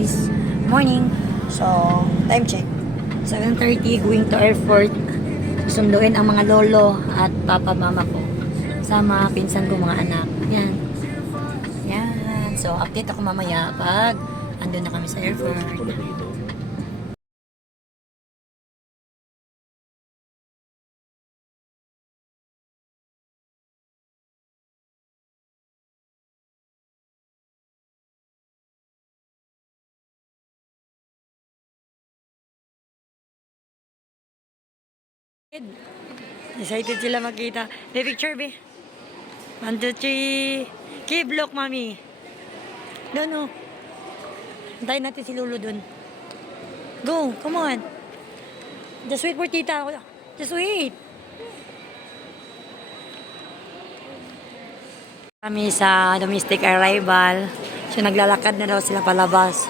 guys. Morning. So, time check. 7.30 going to airport. Susunduin ang mga lolo at papa mama ko. Sama pinsan ko mga anak. Yan. Yan. So, update ako mamaya pag andun na kami sa airport. Excited sila makita. May picture, be. One, two, three. Keep look, mami. Doon, oh. Antayin natin si Lulu doon. Go, come on. Just wait for tita. Just wait. Kami sa domestic arrival. So, naglalakad na daw sila palabas.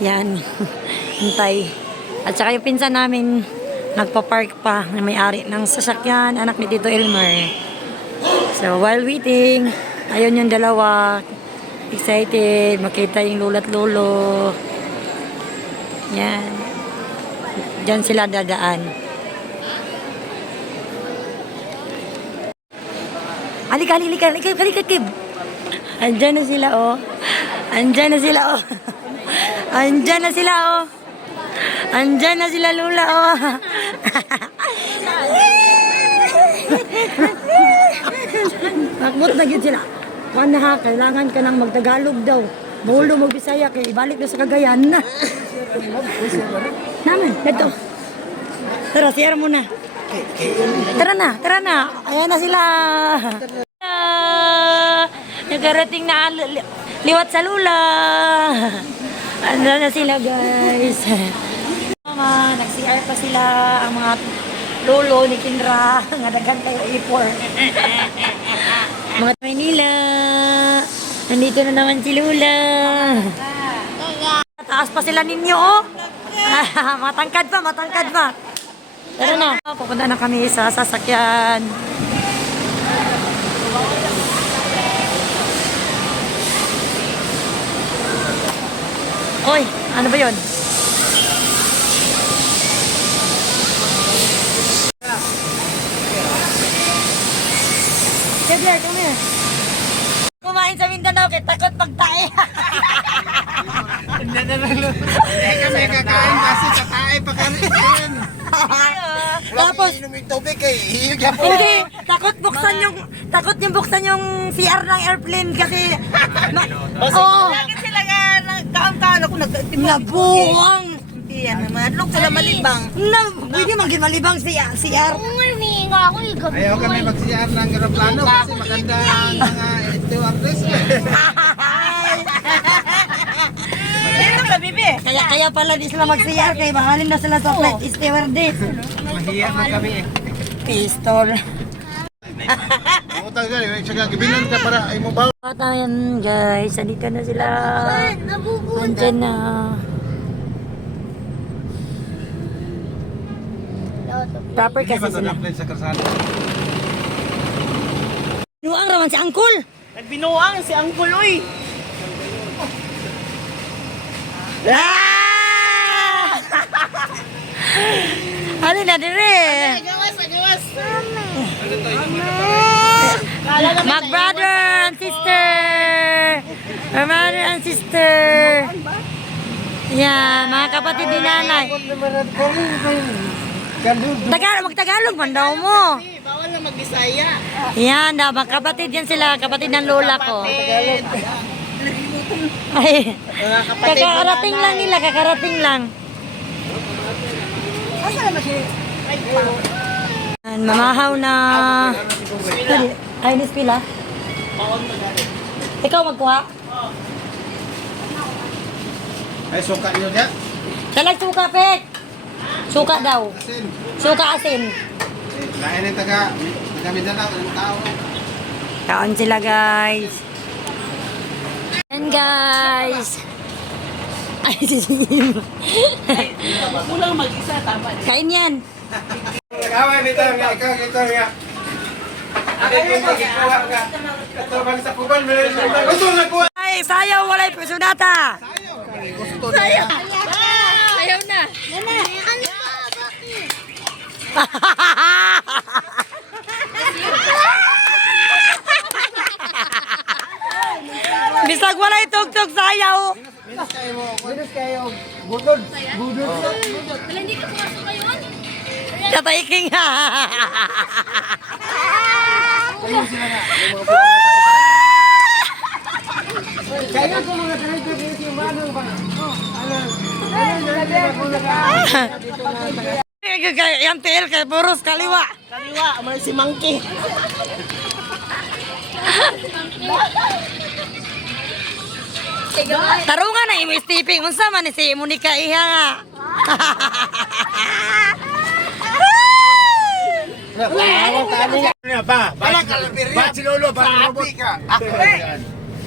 Yan. Hintay. At saka yung pinsan namin, nagpa-park pa na may-ari ng sasakyan, anak ni Tito Elmer. So, while waiting, ayun yung dalawa. Excited, makita yung lula't lolo. Yan. Diyan sila dadaan. Halika, halika, halika, halika, Kib. Andyan na sila, oh. Andyan na sila, oh. Andyan na sila, oh. Andyan na sila, Lula, oh. Makmut na gid sila. Kuan ha, kailangan ka nang magtagalog daw. Bulo mo Bisaya kay ibalik na sa Cagayan na. Naman, dito. Tara, share mo na. Tara na, tara na. Ayan na sila. Nagarating na li- liwat sa lula. Ano na sila guys. Mama, nag-CR pa sila ang mga lolo ni Kindra. Nga daghan kayo ipor. mga Manila. Nandito na naman si Lula. Taas pa sila ninyo, oh. matangkad pa, matangkad pa. Tara na. Pupunta na kami sa sasakyan. Oy, ano ba yun? Cedric, come here. Kumain sa Mindanao kay takot pagtae. Eh kasi kakain kasi kakain pa kami. Tapos, inom yung tubig eh. Hihigyan po. hindi, takot buksan yung, takot yung buksan yung CR ng airplane kasi, ma, oh, Bakit sila nga nagkauntaan ako nagtitim nabuwang. Hindi yan naman. Anong sila malibang? Na, pwede maging malibang si CR. Ayaw kami magsiyar ng aeroplano kasi maganda ang mga stewardess. Ano ka, bibi? Kaya, kaya pala di sila mag-CR kaya mahalin na sila sa flight stewardess. Mahiya na kami eh. Pistol. Utang ka, eh. Tsaka gibinan ka para ay mo ba? Patayan guys, andito na sila. Andyan na. Proper kasi sila. sa karsada. Nuang raman si Angkol. Nagbinuang si Angkol, uy. Ah! ano na dire? Agawas, agawas. Mag brother and sister. My mother and sister. Yan, mga kapatid ni nanay. Tagalog, magtagalog man daw mo. Bawal na mag-Bisaya. Yan, daw, mga kapatid yan sila, kapatid ng lola ko. Ay, kakarating lang nila, kakarating lang. Yan, Mamahaw na... Ay, Miss Pila? Ikaw magkuha? Ay, suka nyo niya. Dalag suka, Pek! Suka daw. Asin. Suka asin. Lain yung taga, taga Mindanao, ng tao. Kaon sila, guys. And guys. Ay, si Jim. Kulang mag-isa, tama. Kain yan. Nag-away nito nga, ikaw nito nga. Ano yung magkikuha nga? Ito bang sa kubal, meron na gusto na kuha. Ay, sayaw walay personata. Ayaw, gusto ko niya. Ayaw na. Bisag wala itugtog sa ayaw. Minus kayo. Minus kayo. Budod. Budod. Kataiking ha. Kaya ko mga kanito dito yung manong ba? Yung tiil kay Puros kaliwa. Kaliwa, man si Monkey. Tarungan na imo stepping unsa man ni si Monica iha nga. Ano ba? Ba ba si Lolo para robot.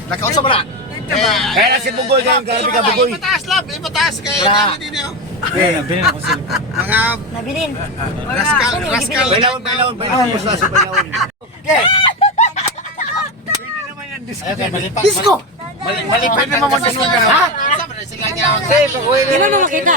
Nakaon sa bara. Kaya na si Bugoy kaya grabe ka Bugoy. Ipataas lang. Ipataas kay Bra. namin din yun. Eh, bilhin ako sila. Mga Nabilin. rascal. Rascal. Bailawon, bailawon, bailawon. Basta sa bailawon. Disco! Malipad naman mo sa Ha? Sila niya. Di ba mo makita?